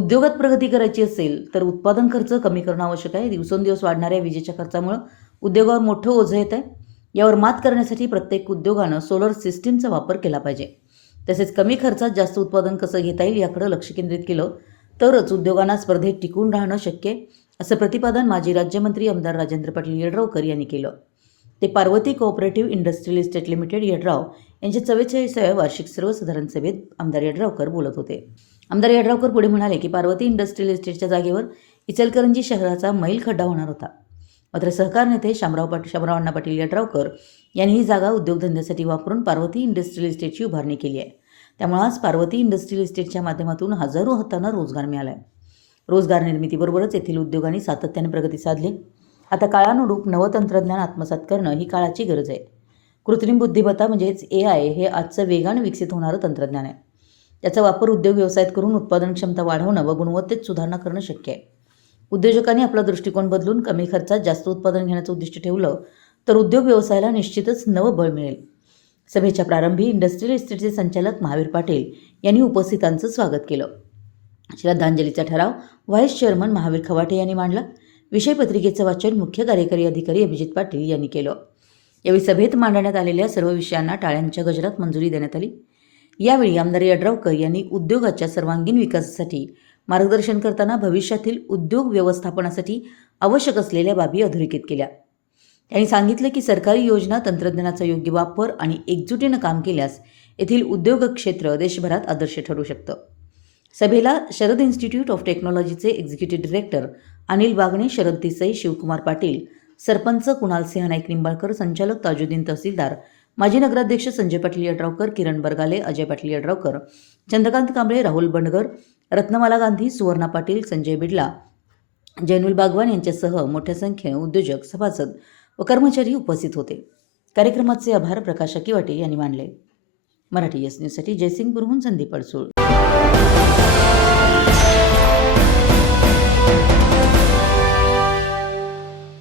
उद्योगात प्रगती करायची असेल तर उत्पादन खर्च कमी करणं आवश्यक आहे. दिवसेंदिवस वाढणाऱ्या विजेच्या खर्चामुळं उद्योगावर मोठं ओझं येत आहे. यावर मात करण्यासाठी प्रत्येक उद्योगानं सोलर सिस्टीमचा वापर केला पाहिजे. तसेच कमी खर्चात जास्त उत्पादन कसं घेता येईल याकडं लक्ष केंद्रित केलं तरच उद्योगांना स्पर्धेत टिकून राहणं शक्य असं प्रतिपादन माजी राज्यमंत्री आमदार राजेंद्र पाटील येड्रावकर यांनी केलं. ते Parvati cooperative industrial estate limited Yedrav यांच्या चव्वेचाळीसाव्या वार्षिक सर्वसाधारण सभेत आमदार येड्रावकर बोलत होते. आमदार यड्रावकर पुढे म्हणाले की पार्वती इंडस्ट्रियल इस्टेटच्या जागेवर इचलकरंजी शहराचा मैल खड्डा होणार होता. मात्र सहकार नेते शामराव पाटील शामराव अण्णा पाटील यड्रावकर यांनी ही जागा उद्योगधंद्यासाठी वापरून पार्वती इंडस्ट्रियल इस्टेटची उभारणी केली आहे. त्यामुळे आज पार्वती इंडस्ट्रियल इस्टेटच्या माध्यमातून हजारो हातांना रोजगार मिळाला आहे रोजगार निर्मितीबरोबरच येथील उद्योगांनी सातत्याने प्रगती साधली. आता काळानुरूप नवतंत्रज्ञान आत्मसात करणं ही काळाची गरज आहे. कृत्रिम बुद्धिमत्ता म्हणजेच ए आय हे आजचं वेगानं विकसित होणारं तंत्रज्ञान आहे. त्याचा वापर उद्योग व्यवसायात करून उत्पादन क्षमता वाढवणं व गुणवत्तेत सुधारणा करणं शक्य आहे. उद्योजकांनी आपला दृष्टिकोन बदलून कमी खर्चात जास्त उत्पादन घेण्याचं उद्दिष्ट ठेवलं तर उद्योग व्यवसायाला निश्चितच नवं बळ मिळेल. सभेच्या प्रारंभी इंडस्ट्रियल इस्टेटचे संचालक महावीर पाटील यांनी उपस्थितांचं स्वागत केलं. श्रद्धांजलीचा ठराव व्हाईस चेअरमन महावीर खवाटे यांनी मांडला. विषय पत्रिकेचं वाचन मुख्य कार्यकारी अधिकारी अभिजित पाटील यांनी केलं. यावेळी सभेत मांडण्यात आलेल्या सर्व विषयांना टाळ्यांच्या गजरात मंजुरी देण्यात आली. यावेळी आमदार यड्रावकर यांनी उद्योगाच्या सर्वांगीण विकासासाठी मार्गदर्शन करताना भविष्यातील उद्योग व्यवस्थापनासाठी आवश्यक असलेल्या बाबी अधोरेखित केल्या. त्यांनी सांगितलं की सरकारी योजना तंत्रज्ञानाचा योग्य वापर आणि एकजुटीनं काम केल्यास येथील उद्योग क्षेत्र देशभरात आदर्श ठरू शकतं. सभेला शरद इन्स्टिट्यूट ऑफ टेक्नॉलॉजीचे एक्झिक्युटिव्ह डिरेक्टर अनिल बागणे शरद देसाई शिवकुमार पाटील सरपंच कुणाल सिंह नाईक निंबाळकर संचालक ताजुद्दीन तहसीलदार माजी नगराध्यक्ष संजय पाटील यड्रावकर किरण बरगाले अजय पाटील यड्रावकर चंद्रकांत कांबळे राहुल बंडगर रत्नमाला गांधी सुवर्णा पाटील संजय बिडला जैनुल बागवान यांच्यासह मोठ्या संख्येने उद्योजक सभासद व कर्मचारी उपस्थित होते. कार्यक्रमाचे आभार प्रकाश अकिवाटे यांनी मानले. मराठी एस न्यूजसाठी जयसिंगपूरहून संदीप अडसूळ.